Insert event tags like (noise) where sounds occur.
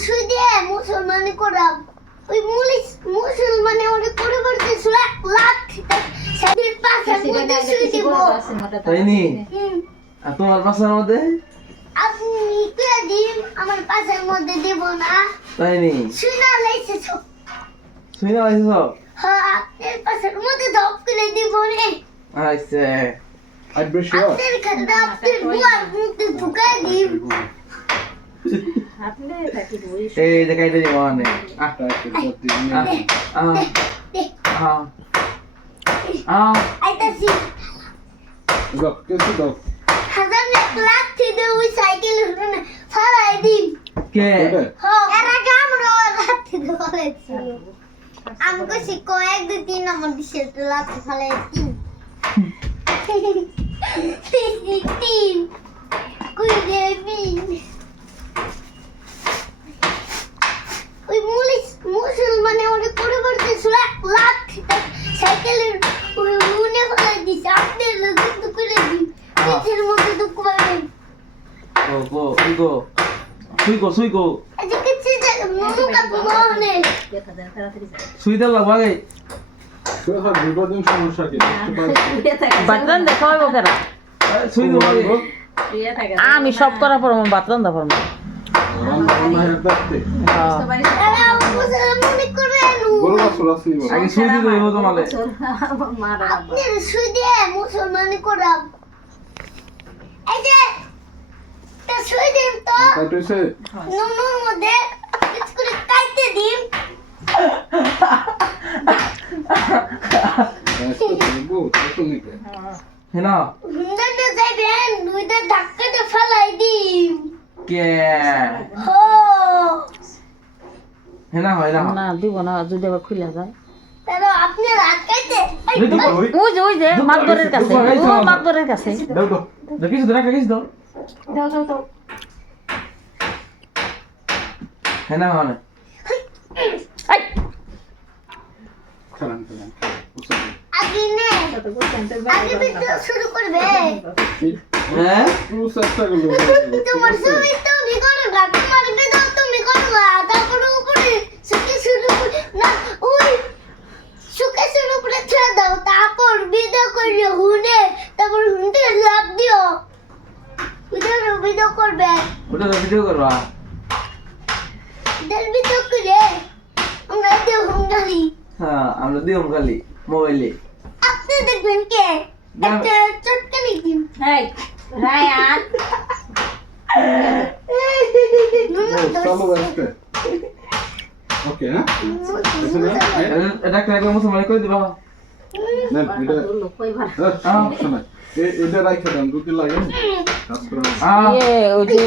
সুদে মুসলমানি করাম ওই মুলিশ মুসলমানে ওরে পরিবর্তে লাখ পাশে মধ্যে সুই দিব। তাই নি আর তোমার বাসার মধ্যে? আপনি দিন আমার পাশের মধ্যে দেব না। তাই নি সুই না লাইছে সব। শুই না লাইছ হ্যাঁ আপনার পাশের মধ্যে ধপ করে দিব রে। I'd be sure. আপনার খাতা আপনার বুয়ার মধ্যে ঢুকাই দিন (laughs) এই কাইতে দিব মানে আহ. আহ আহ আহ আইতাছি guess it up. হাজার এক লাখ থেকে ওই সাইকেল ফালাই দিন কে? হ্যাঁ এরা কামড়ো লাখ থেকে ফালাইছি আমি কইছি কয়েক দুই তিন নম্বর দিছে তো ফালাই তিন তিন কই দেবি ওই মুলিশ মুসলমানে ওরে পরিবর্তে লাখ সাইকেলের ওই মুনে দিছে আপনার কিন্তু করে দিন। পিঠের মধ্যে দুঃখ পাবেন গো গো সুই গো সুই গো সুই গো। আজকে কিছু মনু কাপু মহনে সুই দেল লাগবো বিপদিন সমস্যা কি? বাতরান দেখাবো কেন সুই আমি সব করার পর আমার বাতরান দেখাবো না গরু বাছুর আছে আগে সুই দিতে হইব তোমালে। আপনার সুদে মুসলমানি করাম এই যে তা সুদিন তো। কাইট নুনুর মধ্যে কিছু করে কাটতে দিন। That's the thing. Good. That's the thing. হেনা। হুন্ডাতে যাইবেন দুইটা ধাক্কাতে ফালাই দিন। কে? হো হেনা হয় না। না দিব না যদি আবার খুলে যায়। তারা আপনার হাত কাটতে এই, দেখি তো ওই, ওই যে ওই যে মাতবরের কাছে। ও মাতবরের কাছে। দাও দাও। দেখিস তো দেখিস তো। দাও দাও দাও। হেনা এই! খারান, খারান, খারান। বুঝছ? আগে নে। আগে বিদ্যুৎ শুরু করবে। হ্যাঁ? তোমার তুমি করবা তোমার বিদ্যুৎ তুমি করবা তারপরে উপরে সুখে শুরু করে না ওই সুখে শুরু করে ছেড়ে দাও তারপর বিদ্যুৎ করলে হুনে তারপর হুনতে লাভ দিও বিদ্যুৎ বিদ্যুৎ করবে ওটা তো ভিডিও করবা দেল বিদ্যুৎ করে আমরা দেও হুঙ্গারি হ্যাঁ আমরা দিও খালি মোবাইলে আপনি দেখবেন কে একটা চটকানি দিন এই রায়ান। ওকে, হ্যাঁ? না? এটা একটা একবার মুসলমান করে দিবা নেন, এটা- এটা রাইখে দেন, যদি লাগে, ওই যে